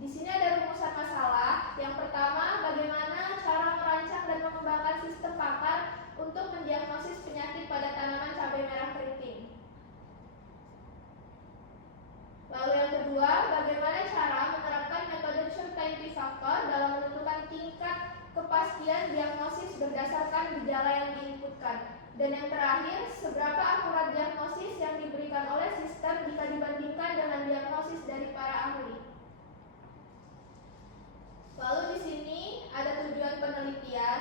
Di sini ada rumusan masalah. Yang pertama, bagaimana cara merancang dan mengembangkan sistem pakar untuk mendiagnosis penyakit pada tanaman cabai merah keriting. Lalu yang kedua, bagaimana cara menerapkan metode certainty factor dalam menentukan tingkat kepastian diagnosis berdasarkan gejala yang diinputkan. Dan yang terakhir, seberapa akurat diagnosis yang diberikan oleh sistem jika dibandingkan dengan diagnosis dari para ahli. Lalu di sini ada tujuan penelitian.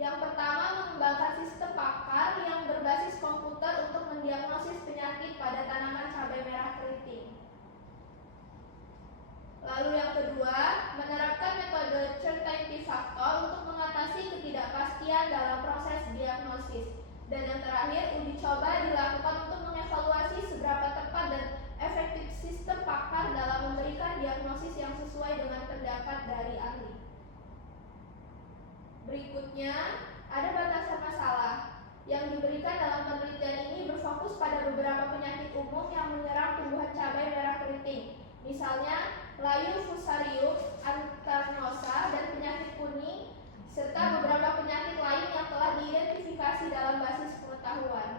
Yang pertama, mengembangkan sistem pakar yang berbasis komputer untuk mendiagnosis penyakit pada tanaman cabai merah keriting. Lalu yang kedua, menerapkan metode certainty factor untuk mengatasi ketidakpastian dalam proses diagnosis. Dan yang terakhir, uji coba dilakukan untuk mengevaluasi seberapa tepat dan efektif sistem pakar dalam memberikan diagnosis yang sesuai dengan pendapat dari ahli. Berikutnya, ada batasan masalah. Yang diberikan dalam penelitian ini berfokus pada beberapa penyakit umum yang menyerang tumbuhan cabai merah keriting. Misalnya, layu fusarium, anthracnosa, dan penyakit kuning, serta beberapa penyakit lain yang telah diidentifikasi dalam basis pengetahuan.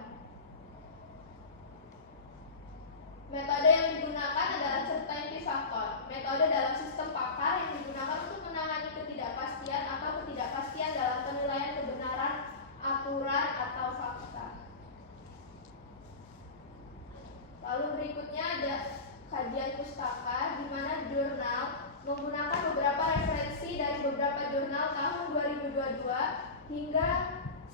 Metode yang digunakan adalah certainty factor, metode dalam sistem pakar yang digunakan untuk menangani ketidakpastian atau ketidakpastian dalam penilaian kebenaran aturan atau fakta. Lalu berikutnya ada kajian pustaka, di mana jurnal menggunakan beberapa referensi dari beberapa jurnal tahun 2022 hingga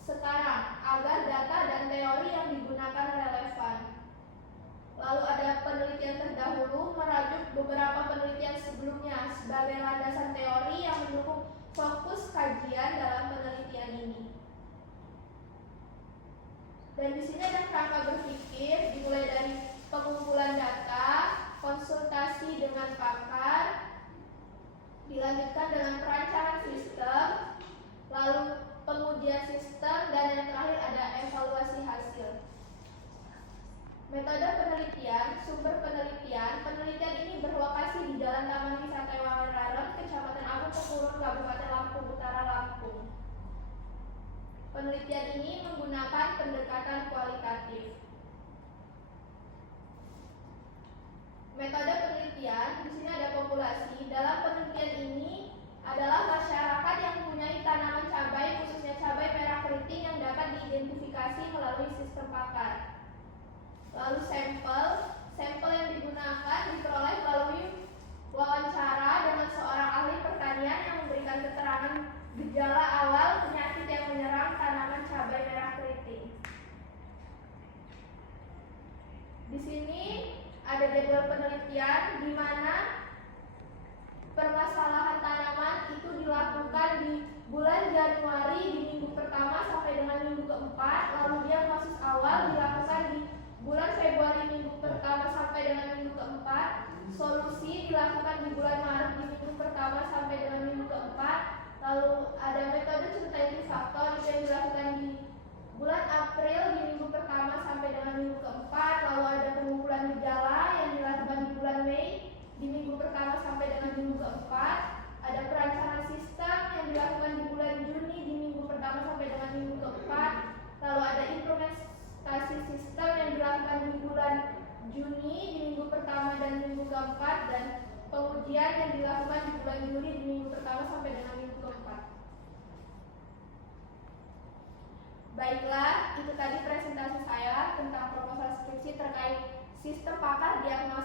sekarang agar data dan teori yang digunakan relevan. Lalu ada penelitian terdahulu merajuk beberapa penelitian sebelumnya sebagai landasan teori yang mendukung fokus kajian dalam penelitian ini. Dan di sini ada kerangka berpikir dimulai dari pengumpulan data, konsultasi dengan pakar, dilanjutkan dengan perancangan sistem, lalu pengujian sistem, dan yang terakhir ada evaluasi hasil. Metode penelitian, sumber penelitian. Penelitian ini berlokasi di Jalan Taman Wisata Wangararem, Kecamatan Agung Pepurun, Kabupaten Lampung Utara, Lampung. Penelitian ini menggunakan pendekatan kualitatif. Metode penelitian, di sini ada populasi. Dalam penelitian ini adalah masyarakat yang mempunyai tanaman cabai, khususnya cabai merah keriting yang dapat diidentifikasi melalui sistem pakar. Lalu sampel yang digunakan diperoleh melalui wawancara dengan seorang ahli pertanian yang memberikan keterangan gejala awal penyakit yang menyerang tanaman cabai merah keriting. Di sini ada jadwal penelitian di mana permasalahan tanaman itu dilakukan di bulan Januari di minggu pertama sampai dengan minggu keempat, lalu diagnosis awal dilakukan di bulan Februari minggu pertama sampai dengan minggu keempat, solusi dilakukan di bulan Maret di minggu pertama sampai dengan minggu keempat, lalu ada metode certainty factor yang dilakukan di bulan April di minggu pertama sampai dengan minggu keempat, lalu ada pengumpulan gejala yang dilakukan di bulan Mei di minggu pertama sampai dengan minggu keempat, ada perancangan sistem yang dilakukan di bulan Juni di minggu pertama sampai dengan minggu keempat, lalu ada implementasi sistem yang dilakukan di bulan Juni di minggu pertama dan minggu keempat, dan pengujian yang dilakukan di bulan Juli di minggu pertama sampai dengan minggu keempat. Baiklah, itu tadi presentasi saya tentang proposal skripsi terkait sistem pakar diagnosis